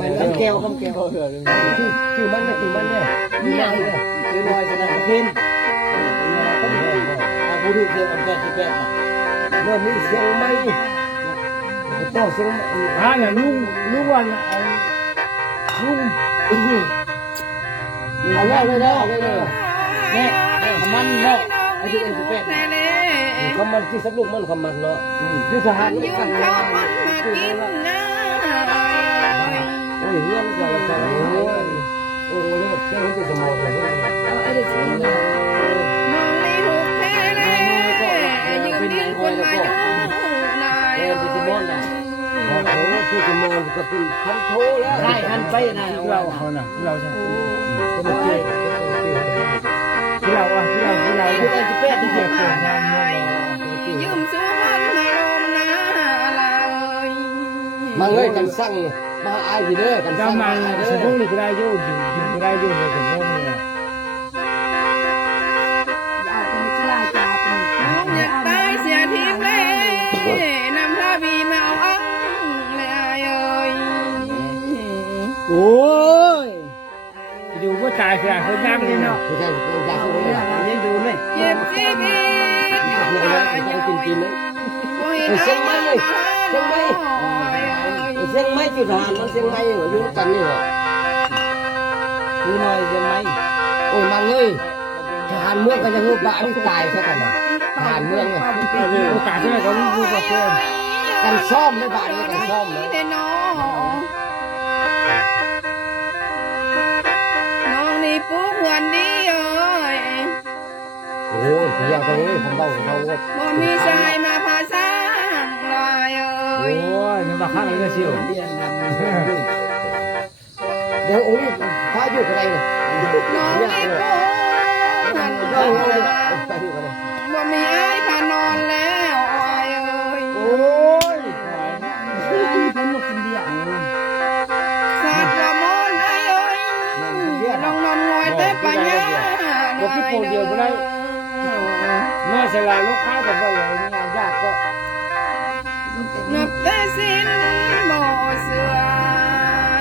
ไปคำแก้วคำแก้วชื่อชื่อมันเนี่ยชื่อมันเนี่ยมีนายเนี่ยคือน้อยสนามพินผู้ดูเสียงอันแปดที่แปดเมื่อมีเสียงไม่ต้องเสียงอ่าเนี่ยลุงลุงวันไอ้ลุงเอาแล้วเลยแล้วเอาเลยเลยเนี่ยมันเนาะไอ้ที่เอ็นสิบแปดคำมันที่สักลูกมันคำมันเนาะที่ทหารยืกัน เฮียนก็แล้วกันโอ้ยโอ้ยแค่นี้จะสมองเลยไอ้เด็กสิมองไม่ถูกแค่เลยยืมดิ้นคนมาดูนายเอ็นจะมองนะโอ้ยที่สมองก็เป็นพันโทแล้วได้หันไปนะเราเขาน่ะเราใช่ก็มาเจอที่เราอะที่เราที่เราที่เอ็นสิบแปดที่เจ็เจ็บบปวดงานเมื่อยืมสู้มันในลมนะเรามาเลยกันสั่ง มาอายทีเด้อกันเราสั่งมามาสเด้มมอติก็ได้อยู่อยู่อยู่ก็ได้อยู่ในสมมติเนี่ยน้องอยากตายเสียทีเลยนำพระบีมาเอาอังเลยเอ้ยโอ้ยอยู่ก็ตายขนาดคนนั่งนี่เนาะไม่ใช่อยากรู้เลยยังดูเลยเจ็บชีวิตอยากรู้เลยอยากกินกินเลยโอ้ยน้องมาหาน้อง เสียงไม้จุดหานมันเสียงไม้หัวยุ่งกันนี่เหรอคือน้อยเสียงไม้โอ้ยมังเลยทหารเมืองก็จะงูบ้านี่ตายซะกันนะทหารเมืองเนี่ยโอกาสที่เราต้องรู้กับเพื่อนกันซ่อมไม่บาดนี่กันซ่อมเลยน้องน้องนี่ปุ๊กวันดีเอ้ยโอ้ยเพียตรงนี้ผมเบาเขาว่าบ่มีชายมา โอ้ยยนี่มาข้างเราจะเชียวเดี๋ยวโอ้ยพาอยู่กับอะไรเนี่ยน้องนี่ปุ๊กหันเราบ่เลยไปอยู่กับอะไรมีอ้ายพานอนแล้วอ้อยเอ้ยโอ้ยสาดละมอนอ้ายเอ้ยลองนอนงอยแต่ปัญญาก็ที่โปรเดียวก็ได้เมื่อสลายลูกค้ากับว่าอย่างนี้งานยากก็ นับแต่สิ้นบ่เสือ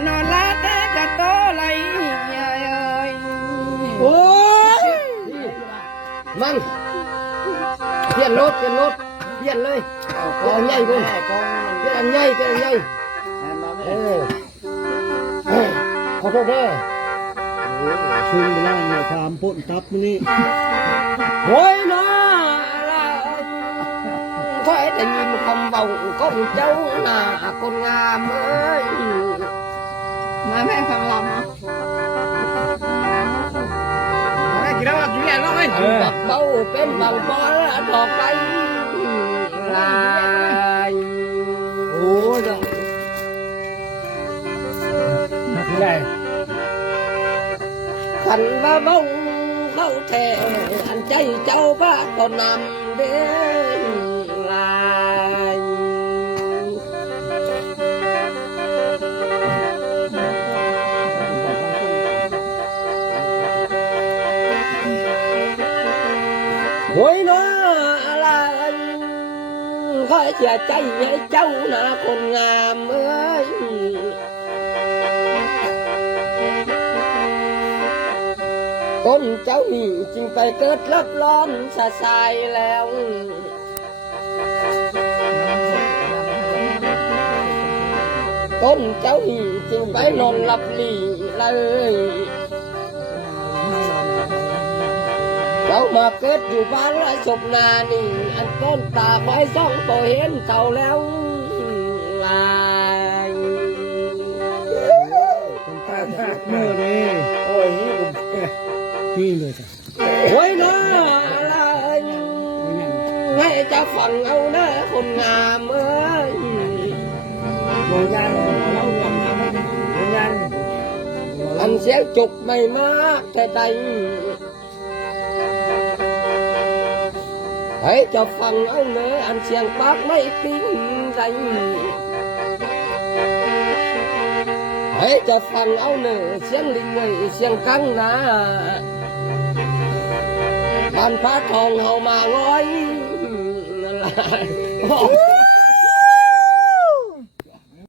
นอนลาแต่กะโตไหลเอ้ยโอ้ยมันเปลี่ยนรถเปลี่ยนรถเปลี่ยนเลยเอาใหญ่ก่อนเปลี่ยนอันใหญ่เปลี่ยนอันใหญ่เออขอโทษเด้อชิงไปแล้วเนี่ยถามพ่นตับมานี่โอ้ยนะก็ได้ยินคำเบาของเจ้าหน้าคนงามเอ้ย มาแม่งฟังลำอะกินแล้วกินแล้วเนาะเออบักเบาเป็นบางบอลดอ โอ้ยนะอะไรข้าเสียใจให้เจ้านะคนงามเอ้ยต้นเจ้านี่จึงไปเกิดรับร้อนสะสายแล้วต้นเจ้านี่จึงไปนอนหลับหลีเลย เจ้ามาเกิดอยู่บ้านและศพนานี่ อันต้นตาไฟส่องตัวเห็นเขาแล้วลายคนใต้จะเมื่อเลยโอ้ยนี่เลยจ้ะโอ้ยนะอะไรให้จะฟังเอานะคนงามเอ้ยโบยันเราหวังนะโบยันอันเสียงจุกไม่มากแต่ใด ให้เจะฟังเอาเนออันเสียงปากไม่ปิ้งใจให้เจะฟังเอาเนอเสียงลิงเลยเสียงกังนาบ้านพระทองเฮามาง้อยนั่นแหละ